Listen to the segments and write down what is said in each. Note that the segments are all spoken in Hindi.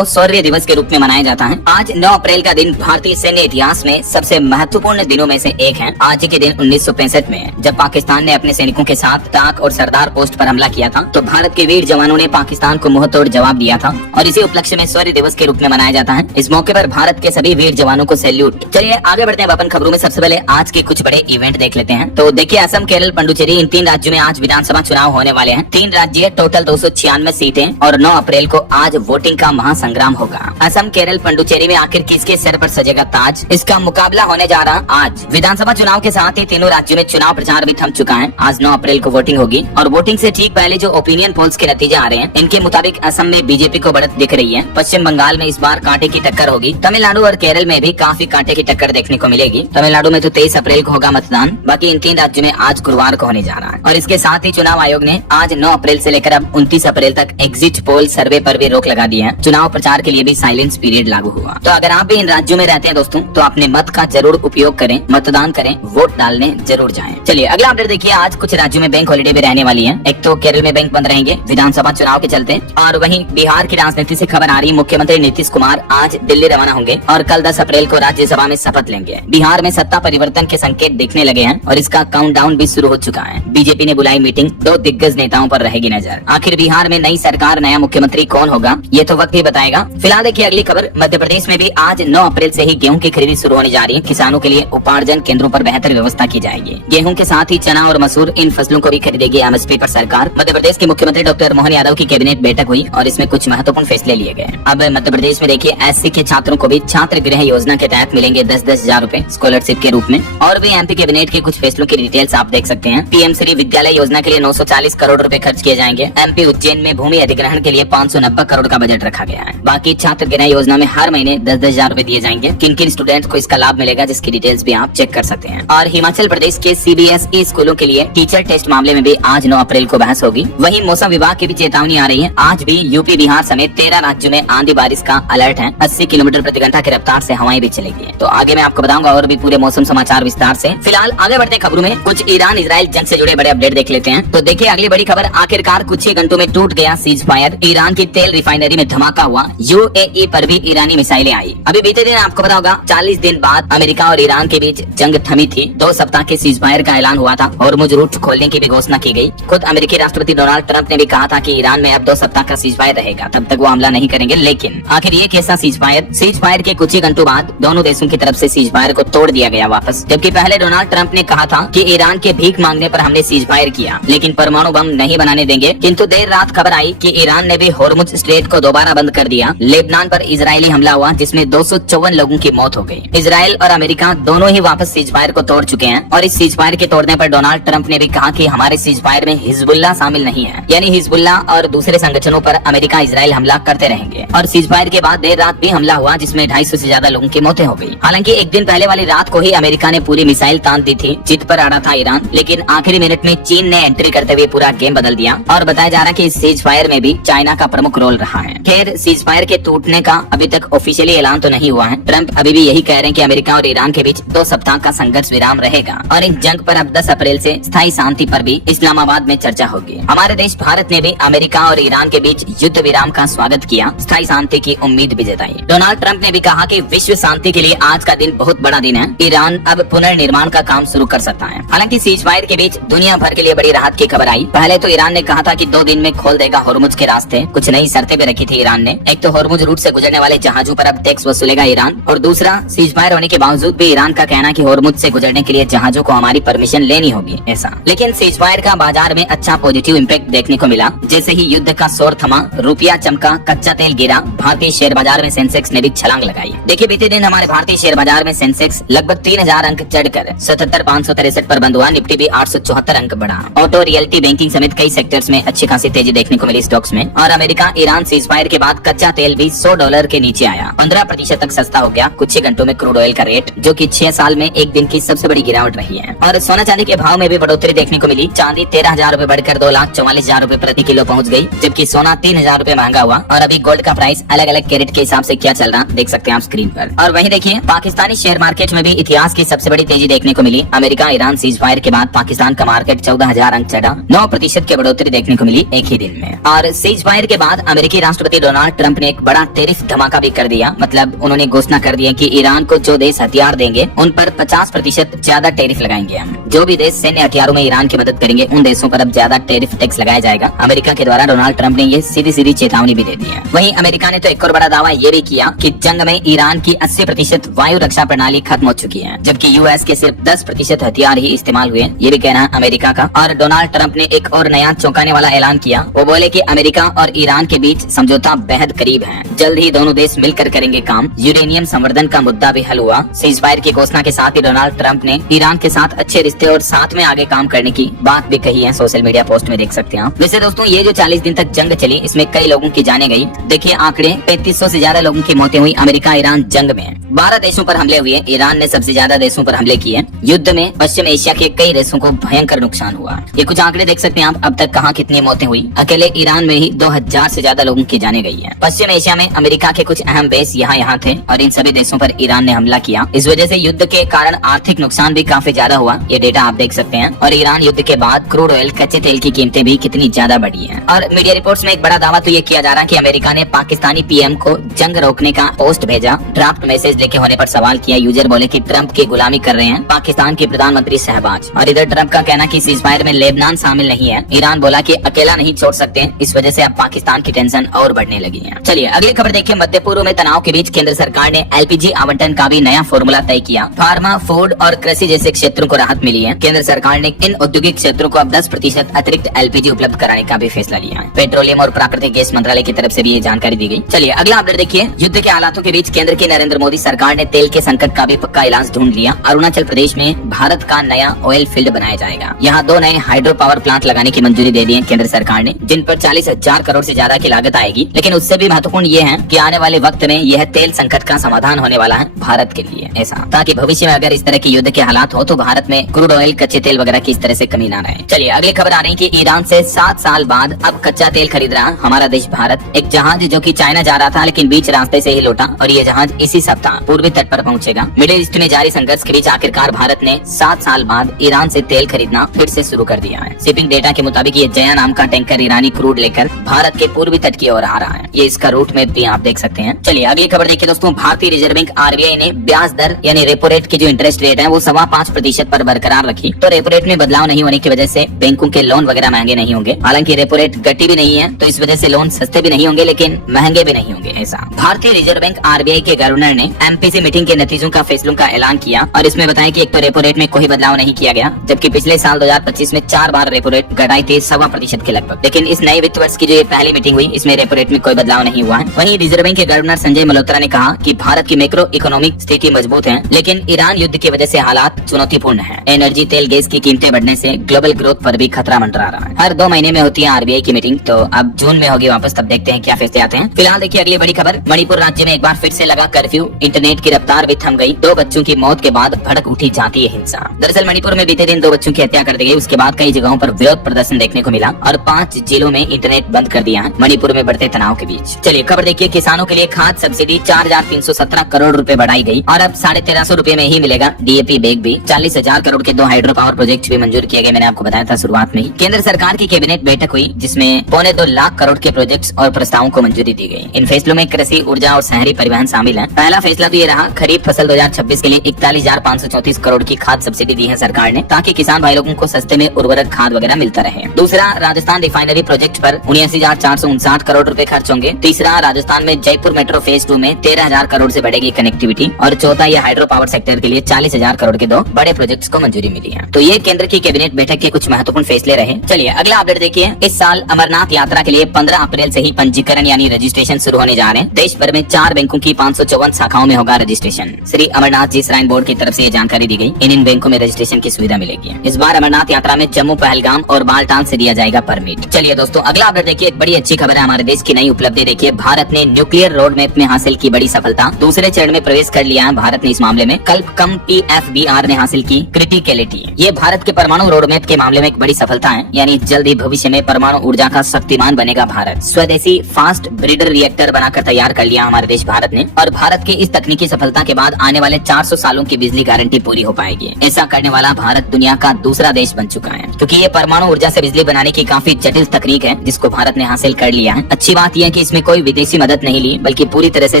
को शौर्य दिवस के रूप में मनाया जाता है। आज 9 अप्रैल का दिन भारतीय सैन्य इतिहास में सबसे महत्वपूर्ण दिनों में से एक है। आज के दिन 1965 में जब पाकिस्तान ने अपने सैनिकों के साथ ताक और सरदार पोस्ट पर हमला किया था, तो भारत के वीर जवानों ने पाकिस्तान को मुंहतोड़ जवाब दिया था और इसी उपलक्ष्य में शौर्य दिवस के रूप में मनाया जाता है। इस मौके पर भारत के सभी वीर जवानों को सैल्यूट। चलिए आगे बढ़ते हैं अपन खबरों में। सबसे पहले आज के कुछ बड़े इवेंट देख लेते हैं। तो देखिए, असम, केरल, पुडुचेरी, इन 3 राज्यों में आज विधानसभा चुनाव होने वाले हैं। 3 राज्य, टोटल 296 सीटें और 9 अप्रैल को आज वोटिंग का महासंग्राम होगा। असम, केरल, पुडुचेरी में आखिर किसके सर पर सजेगा ताज, इसका मुकाबला होने जा रहा आज। विधानसभा चुनाव के साथ ही तीनों राज्यों में चुनाव प्रचार भी थम चुका है। आज 9 अप्रैल को वोटिंग होगी और वोटिंग से ठीक पहले जो ओपिनियन पोल्स के नतीजे आ रहे हैं, इनके मुताबिक असम में बीजेपी को बढ़त दिख रही है। पश्चिम बंगाल में इस बार कांटे की टक्कर होगी। तमिलनाडु और केरल में भी काफी कांटे की टक्कर देखने को मिलेगी। तमिलनाडु में तो 23 अप्रैल को होगा मतदान। बाकी इन 3 राज्यों में आज गुरुवार को होने जा रहा है। और इसके साथ ही चुनाव आयोग ने आज 9 अप्रैल से लेकर अब 29 अप्रैल तक एग्जिट पोल सर्वे पर भी रोक लगा दी है। चुनाव प्रचार के लिए भी साइलेंस पीरियड लागू हुआ। तो अगर आप भी इन राज्यों में रहते हैं दोस्तों, तो अपने मत का जरूर उपयोग करें, मतदान करें, वोट डालने जरूर जाएं। चलिए अगला अपडेट देखिए। आज कुछ राज्यों में बैंक हॉलिडे भी रहने वाली है। एक तो केरल में बैंक बंद रहेंगे विधानसभा चुनाव के चलते, और वहीं बिहार की राजनीति से खबर आ रही है। मुख्यमंत्री नीतीश कुमार आज दिल्ली रवाना होंगे और कल 10 अप्रैल को राज्यसभा में शपथ लेंगे। बिहार में सत्ता परिवर्तन के संकेत दिखने लगे हैं और इसका काउंटडाउन भी शुरू हो चुका है। बीजेपी ने बुलाई मीटिंग, 2 दिग्गज नेताओं पर रहेगी नजर। आखिर बिहार में नई सरकार, नया मुख्यमंत्री कौन होगा, ये तो वक्त ही बताएगा। फिलहाल देखिए अगली खबर। मध्य प्रदेश में भी आज 9 अप्रैल से ही गेहूं की खरीदी शुरू होने जा रही है। किसानों के लिए उपार्जन केंद्रों पर बेहतर व्यवस्था की जाएगी। गेहूं के साथ ही चना और मसूर, इन फसलों को भी खरीदेगी एमएसपी पर सरकार। मध्य प्रदेश के मुख्यमंत्री डॉक्टर मोहन यादव की कैबिनेट बैठक हुई और इसमें कुछ महत्वपूर्ण फैसले लिए गए। अब मध्य प्रदेश में देखिए, एससी के छात्रों को भी छात्र गृह योजना के तहत मिलेंगे 10-10 हजार रूपए स्कॉलरशिप के रूप में। और भी एमपी कैबिनेट के कुछ फैसलों की डिटेल्स आप देख सकते हैं। पीएम श्री विद्यालय योजना के लिए 940 करोड़ रुपए खर्च किए जाएंगे। एमपी उज्जैन में भूमि अधिग्रहण के लिए 590 करोड़ का बजट रखा गया है। बाकी छात्र गृह योजना में हर महीने 10-10 हजार रूपए दिए जाएंगे। किन किन स्टूडेंट्स को इसका लाभ मिलेगा, जिसकी डिटेल्स भी आप चेक कर सकते हैं। और हिमाचल प्रदेश के सीबीएसई स्कूलों के लिए टीचर टेस्ट मामले में भी आज 9 अप्रैल को बहस होगी। वहीं मौसम विभाग की भी चेतावनी आ रही है। आज भी यूपी, बिहार समेत 13 राज्यों में आंधी बारिश का अलर्ट है। 80 किलोमीटर प्रति घंटा की रफ्तार से हवाएं भी चलेगी। तो आगे मैं आपको बताऊंगा और भी पूरे मौसम समाचार विस्तार से। फिलहाल आगे बढ़ते हैं खबरों में। कुछ ईरान इजराइल जंग से जुड़े बड़े अपडेट देख लेते हैं। तो देखिए अगली बड़ी खबर। आखिरकार कुछ ही घंटों में टूट गया सीज फायर। ईरान की तेल रिफाइनरी में धमाका हुआ। यूएई पर भी ईरानी मिसाइलें आई। अभी बीते दिन आपको पता होगा 40 दिन बाद अमेरिका और ईरान के बीच जंग थमी थी। 2 सप्ताह के सीज फायर का ऐलान हुआ था और मुझ रूट खोलने की भी घोषणा की गई। खुद अमेरिकी राष्ट्रपति डोनाल्ड ट्रंप ने भी कहा था कि ईरान में अब 2 सप्ताह का सीज फायर रहेगा, तब तक वो हमला नहीं करेंगे। लेकिन आखिर ये कैसा सीज फायर के कुछ ही घंटों बाद दोनों देशों की तरफ से सीज फायर को तोड़ दिया गया वापस। जबकि पहले डोनाल्ड ट्रंप ने कहा था कि ईरान के भीख मांगने पर हमने सीज फायर किया, लेकिन परमाणु बम नहीं बनाने देंगे। किंतु देर रात खबर आई कि ईरान ने भी होर्मुज स्ट्रेट को दोबारा बंद कर दिया। लेबनान पर इजरायली हमला हुआ जिसमें 254 लोगों की मौत हो गई। इजराइल और अमेरिका दोनों ही वापस सीज फायर को तोड़ चुके हैं। और इस सीज फायर के तोड़ने पर डोनाल्ड ट्रंप ने भी कहा कि हमारे सीज फायर में हिजबुल्लाह शामिल नहीं है, यानी हिजबुल्लाह और दूसरे संगठनों पर अमेरिका इजराइल हमला करते रहेंगे। और सीज फायर के बाद देर रात भी हमला हुआ जिसमें 250 से ज्यादा लोगों की मौतें हो गई। हालांकि एक दिन पहले वाली रात को ही अमेरिका ने पूरी मिसाइल तान दी थी, जिद पर अड़ा था ईरान। लेकिन आखिरी मिनट में चीन ने एंट्री करते हुए पूरा गेम बदल दिया और बताया जा रहा है कि इस सीज फायर में भी चाइना का प्रमुख रोल रहा है। खैर, सीज फायर के टूटने का अभी तक ऑफिशियली ऐलान तो नहीं हुआ है। ट्रंप अभी भी यही कह रहे हैं कि अमेरिका और ईरान के बीच 2 सप्ताह का संघर्ष विराम रहेगा और इन जंग पर अब 10 अप्रैल से स्थायी शांति पर भी इस्लामाबाद में चर्चा होगी। हमारे देश भारत ने भी अमेरिका और ईरान के बीच युद्ध विराम का स्वागत किया, स्थायी शांति की उम्मीद भी जताई। डोनाल्ड ट्रंप ने भी कहा कि विश्व शांति के लिए आज का दिन बहुत बड़ा दिन है। ईरान अब पुनर्निर्माण का काम शुरू कर सकता है। हालांकि सीज फायर के बीच दुनिया भर के लिए बड़ी राहत की खबर आई। पहले तो ईरान ने कहा था कि 2 दिन में खोल देगा होर्मुज के रास्ते। कुछ नई शर्तें भी रखी थी ईरान ने। एक तो होर्मुज रूट से गुजरने वाले जहाजों पर अब टैक्स वसूलेगा ईरान, और दूसरा सीज फायर होने के बावजूद भी ईरान का कहना कि होर्मुज से गुजरने के लिए जहाजों को हमारी परमिशन लेनी होगी ऐसा। लेकिन सीज फायर का बाजार में अच्छा पॉजिटिव इम्पैक्ट देखने को मिला। जैसे ही युद्ध का शोर थमा, रुपया चमका, कच्चा तेल गिरा, भारतीय शेयर बाजार में सेंसेक्स ने भी छलांग लगाई। देखिए बीते दिन हमारे भारतीय शेयर बाजार में सेंसेक्स लगभग 3000 अंक चढ़कर 77,563 पर बंद हुआ। निफ्टी भी 874 अंक बढ़ा। ऑटो, रियल्टी, बैंकिंग समेत कई सेक्टर्स में अच्छी खासी तेजी देखने को मिली स्टॉक्स में। और अमेरिका ईरान सीज फायर के बाद कच्चा तेल भी $100 के नीचे आया। 15% तक सस्ता हो गया कुछ ही घंटों में क्रूड ऑयल का रेट, जो कि 6 साल में एक दिन की सबसे बड़ी गिरावट रही है। और सोना चांदी के भाव में भी बढ़ोतरी देखने को मिली। चांदी 13,000 रूपए बढ़कर 2,44,000 रूपए प्रति किलो पहुंच गई, जबकि सोना 3,000 रूपए महंगा हुआ। और अभी गोल्ड का प्राइस अलग अलग कैरेट के हिसाब से क्या चल रहा देख सकते हैं आप स्क्रीन पर। और वहीं देखिए पाकिस्तानी शेयर मार्केट में भी इतिहास की सबसे बड़ी तेजी देखने को मिली। अमेरिका ईरान सीज फायर के बाद पाकिस्तान का मार्केट 14,000 अंक चढ़ा। 9% की बढ़ोतरी देखने को मिली एक ही दिन में। और सीज फायर के बाद अमेरिकी राष्ट्रपति डोनाल्ड ट्रंप ट्रंप ने एक बड़ा टैरिफ धमाका भी कर दिया। मतलब उन्होंने घोषणा कर दिया कि ईरान को जो देश हथियार देंगे उन पर 50% ज्यादा टैरिफ लगाएंगे हम। जो भी देश सैन्य हथियारों में ईरान की मदद करेंगे उन देशों पर अब ज्यादा टैरिफ टैक्स लगाया जाएगा। अमेरिका के द्वारा डोनाल्ड ट्रंप ने ये सीधी सीधी चेतावनी भी दे दी है। वहीं अमेरिका ने तो एक और बड़ा दावा ये भी किया कि जंग में ईरान की 80% वायु रक्षा प्रणाली खत्म हो चुकी है, जबकि यूएस के सिर्फ 10% हथियार ही इस्तेमाल हुए। ये भी कहना है अमेरिका का। और डोनाल्ड ट्रंप ने एक और नया चौंकाने वाला ऐलान किया। वो बोले कि अमेरिका और ईरान के बीच समझौता बेहद करीब है, जल्द ही दोनों देश मिलकर करेंगे काम। यूरेनियम संवर्धन का मुद्दा भी हल हुआ। सीजफायर की घोषणा के साथ ही डोनाल्ड ट्रंप ने ईरान के साथ अच्छे रिश्ते और साथ में आगे काम करने की बात भी कही है। सोशल मीडिया पोस्ट में देख सकते हैं आप। वैसे दोस्तों ये जो 40 दिन तक जंग चली इसमें कई लोगों की जाने गई। देखिए आंकड़े, 3500 से ज्यादा लोगों की मौतें हुई अमेरिका ईरान जंग में। 12 देशों पर हमले हुए। ईरान ने सबसे ज्यादा देशों पर हमले किए। युद्ध में पश्चिम एशिया के कई देशों को भयंकर नुकसान हुआ। ये कुछ आंकड़े देख सकते हैं आप। अब तक कहाँ कितनी मौतें हुई। अकेले ईरान में ही 2000 से ज्यादा लोगों की जाने गई है। पश्चिम एशिया में अमेरिका के कुछ अहम बेस यहाँ थे और इन सभी देशों पर ईरान ने हमला किया। इस वजह से युद्ध के कारण आर्थिक नुकसान भी काफी ज्यादा हुआ। ये डेटा आप देख सकते हैं। और ईरान युद्ध के बाद क्रूड ऑयल, कच्चे तेल की कीमतें भी कितनी ज्यादा बढ़ी हैं। और मीडिया रिपोर्ट्स में एक बड़ा दावा तो ये किया जा रहा है कि अमेरिका ने पाकिस्तानी पीएम को जंग रोकने का पोस्ट भेजा। ड्राफ्ट मैसेज लेके होने पर सवाल किया। यूजर बोले कि ट्रंप की गुलामी कर रहे हैं पाकिस्तान के प्रधानमंत्री शहबाज। और इधर ट्रंप का कहना कि सीजफायर में लेबनान शामिल नहीं है। ईरान बोला कि अकेला नहीं छोड़ सकते। इस वजह से अब पाकिस्तान की टेंशन और बढ़ने लगी है। चलिए अगली खबर देखिए। मध्य पूर्व में तनाव के बीच केंद्र सरकार ने एलपीजी आवंटन का भी नया फॉर्मूला तय किया। फार्मा, फूड और कृषि जैसे क्षेत्रों को राहत मिली है। केंद्र सरकार ने इन औद्योगिक क्षेत्रों को अब 10% अतिरिक्त एलपीजी उपलब्ध कराने का भी फैसला लिया है। पेट्रोलियम और प्राकृतिक गैस मंत्रालय की तरफ से भी ये जानकारी दी गई। चलिए अगला अपडेट देखिए। युद्ध के हालातों के बीच केंद्र की नरेंद्र मोदी सरकार ने तेल के संकट का भी पक्का इलाज ढूंढ लिया। अरुणाचल प्रदेश में भारत का नया ऑयल फील्ड बनाया जाएगा। यहाँ 2 नए हाइड्रो पावर प्लांट लगाने की मंजूरी दे दी है केंद्र सरकार ने, जिन पर 40,000 करोड़ से ज्यादा की लागत आएगी। लेकिन उससे भी महत्वपूर्ण ये है कि आने वाले वक्त में यह तेल संकट का समाधान होने वाला है भारत के लिए, ऐसा ताकि भविष्य में अगर इस तरह के युद्ध के हालात हो तो भारत में क्रूड ऑयल, कच्चे तेल वगैरह की इस तरह से कमी ना रहे। चलिए अगली खबर आ रही कि ईरान से 7 साल बाद अब कच्चा तेल खरीद रहा हमारा देश भारत। एक जहाज जो कि चाइना जा रहा था लेकिन बीच रास्ते से ही लौटा और ये जहाज इसी सप्ताह पूर्वी तट पर पहुंचेगा। मिडिल ईस्ट में जारी संघर्ष के बीच आखिरकार भारत ने 7 साल बाद ईरान से तेल खरीदना फिर से शुरू कर दिया है। शिपिंग डेटा के मुताबिक ये जया नाम का टैंकर ईरानी क्रूड लेकर भारत के पूर्वी तट की ओर आ रहा है। ये इसका रूट मैप भी आप देख सकते हैं। चलिए अगली खबर देखिए दोस्तों। भारतीय रिजर्व बैंक आरबीआई ने ब्याज दर यानी रेपो रेट की जो इंटरेस्ट रेट है वो 5.25% पर बरकरार रखी। तो रेपो रेट में बदलाव नहीं होने की वजह से बैंकों के लोन वगैरह महंगे नहीं होंगे। हालांकि रेपो रेट घटी भी नहीं है तो इस वजह से लोन सस्ते भी नहीं होंगे लेकिन महंगे भी नहीं होंगे, ऐसा भारतीय रिजर्व बैंक आरबीआई के गवर्नर ने एमपीसी मीटिंग के नतीजों का फैसलों का ऐलान किया और इसमें बताया कि एक तो रेपो रेट में कोई बदलाव नहीं किया गया, जबकि पिछले साल 2025 में 4 बार रेपो रेट घटाई थी 1.25% के लगभग। लेकिन इस नए वित्त वर्ष की जो ये पहली मीटिंग हुई इसमें रेपो रेट में कोई बदलाव नहीं हुआ है। वहीं रिजर्व बैंक के गवर्नर संजय मल्होत्रा ने कहा कि भारत की मैक्रो इकोनॉमिक स्थिति मजबूत है लेकिन ईरान युद्ध की वजह से हालात चुनौतीपूर्ण है। एनर्जी, तेल, गैस की कीमतें बढ़ने से ग्लोबल ग्रोथ पर भी खतरा मंडरा रहा है। हर 2 महीने में होती है आरबीआई की मीटिंग, तो अब जून में होगी वापस, तब देखते हैं क्या फैसले आते हैं। फिलहाल देखिए अगली बड़ी खबर। मणिपुर राज्य में एक बार फिर से लगा कर्फ्यू। इंटरनेट की रफ्तार भी थम गई। 2 बच्चों की मौत के बाद भड़क उठी जातीय हिंसा। दरअसल मणिपुर में बीते दिन 2 बच्चों की हत्या कर दी गई। उसके बाद कई जगहों पर विरोध प्रदर्शन देखने को मिला और 5 जिलों में इंटरनेट बंद कर दिया है मणिपुर में बढ़ते तनाव के बीच। चलिए खबर देखिए। किसानों के लिए खाद सब्सिडी 4,317 करोड़ रुपए बढ़ाई गई और अब 1350 रुपए में ही मिलेगा डीएपी बैग भी। 40,000 करोड़ के 2 हाइड्रो पावर प्रोजेक्ट भी मंजूर किए गए। मैंने आपको बताया था शुरुआत में ही। केंद्र सरकार की कैबिनेट बैठक हुई जिसमें 2.25 लाख करोड़ के प्रोजेक्ट्स और प्रस्तावों को मंजूरी दी गई। इन फैसलों में कृषि, ऊर्जा और शहरी परिवहन शामिल है। पहला फैसला तो ये रहा, खरीफ फसल 2026 के लिए 41,534 करोड़ की खाद सब्सिडी दी है सरकार ने ताकि किसान भाई लोगों को सस्ते में उर्वरक खाद वगैरह मिलता रहे। दूसरा, राजस्थान रिफाइनरी प्रोजेक्ट पर 79,459 करोड़ रुपए खर्च होंगे। तीसरा, राजस्थान में जयपुर मेट्रो फेज 2 में 13,000 करोड़ से बढ़ेगी कनेक्टिविटी। और चौथा, ये हाइड्रो पावर सेक्टर के लिए 40,000 करोड़ के 2 बड़े प्रोजेक्ट्स को मंजूरी मिली है। तो ये केंद्र की कैबिनेट बैठक के कुछ महत्वपूर्ण फैसले रहे। चलिए अगला अपडेट देखिए। इस साल अमरनाथ यात्रा के लिए 15 अप्रैल से ही पंजीकरण यानी रजिस्ट्रेशन शुरू होने जा रहे हैं। देश भर में 4 बैंकों की 554 शाखाओं में होगा registration. Shri Amarnath ji shrine board की तरफ से ये जानकारी दी गई। इन बैंकों में रजिस्ट्रेशन की सुविधा मिलेगी। इस बार अमरनाथ यात्रा में जम्मू, पहलगाम और बालटाल से दिया जाएगा परमिट। चलिए दोस्तों अगला अपडेट देखिए। एक बड़ी अच्छी खबर है, हमारे देश की नई उपलब्धि देखिए। भारत ने न्यूक्लियर रोड मैप में हासिल की बड़ी सफलता। दूसरे चरण में प्रवेश कर लिया है भारत ने इस मामले में। कल कम PFBR ने हासिल की क्रिटिकलिटी। ये भारत के परमाणु रोड मैप के मामले में एक बड़ी सफलता है, यानी जल्द ही भविष्य में परमाणु ऊर्जा का शक्तिमान बनेगा भारत। स्वदेशी फास्ट ब्रीडर रिएक्टर बनाकर तैयार कर लिया हमारे देश भारत ने। और भारत की इस तकनीकी सफलता के बाद आने वाले 400 सालों की बिजली गारंटी पूरी हो पाएगी। ऐसा करने वाला भारत दुनिया का दूसरा देश बन चुका है, क्योंकि ये परमाणु ऊर्जा से बिजली बनाने की काफी जटिल तकनीक है जिसको भारत ने हासिल कर लिया है। अच्छी बात यह है कि इसमें कोई विदेशी मदद नहीं ली, बल्कि पूरी तरह से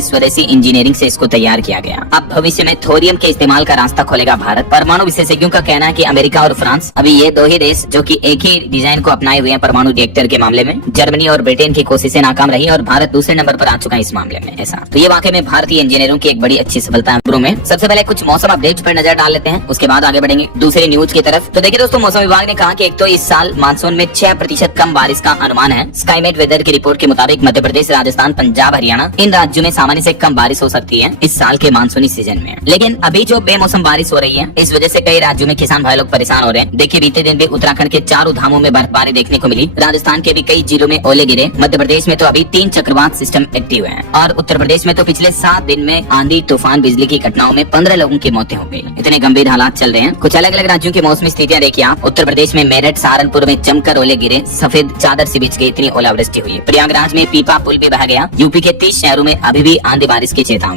स्वदेशी इंजीनियरिंग से इसको तैयार किया गया। अब भविष्य में थोरियम के इस्तेमाल का रास्ता खोलेगा भारत। परमाणु विशेषज्ञों का कहना है कि अमेरिका और फ्रांस अभी ये दो ही देश जो कि एक ही डिजाइन को अपनाए हुए हैं परमाणु रिएक्टर के मामले में। जर्मनी और ब्रिटेन की कोशिशें नाकाम रही और भारत दूसरे नंबर पर आ चुका है इस मामले में। ऐसा तो ये वाकई में भारतीय इंजीनियरों की एक बड़ी अच्छी सफलता है। में सबसे पहले कुछ मौसम अपडेट्स पर नजर डाल लेते हैं, उसके बाद आगे बढ़ेंगे दूसरी न्यूज की तरफ। तो देखिए दोस्तों, मौसम विभाग ने कहा कि एक तो इस साल मानसून में 6% कम बारिश का अनुमान है। स्काईमेट वेदर की रिपोर्ट के मुताबिक मध्य प्रदेश, राजस्थान, पंजाब, हरियाणा इन राज्यों में सामान्य से कम बारिश हो सकती है इस साल के मानसूनी सीजन में। लेकिन अभी जो बेमौसम बारिश हो रही है, इस वजह से कई राज्यों में किसान भाई लोग परेशान हो रहे हैं। देखिए, बीते दिन भी उत्तराखंड के 4 धामों में बर्फबारी देखने को मिली। राजस्थान के भी कई जिलों में ओले गिरे। मध्य प्रदेश में तो अभी 3 चक्रवात सिस्टम एक्टिव है और उत्तर प्रदेश में तो पिछले 7 दिन में आंधी, तूफान, बिजली की घटनाओं में 15 लोगों की मौतें हो गई। इतने गंभीर हालात चल रहे हैं। कुछ अलग अलग राज्यों की मौसमी स्थितियां देखिए आप। उत्तर प्रदेश में मेरठ, सहारनपुर में जमकर ओले गिरे, सफेद चादर से बिछ गई, इतनी ओलावृष्टि हुई। प्रयागराज में पीपा पुल भी बह गया। यूपी के 30 शहरों में अभी भी आंधी बारिश की चेतावनी।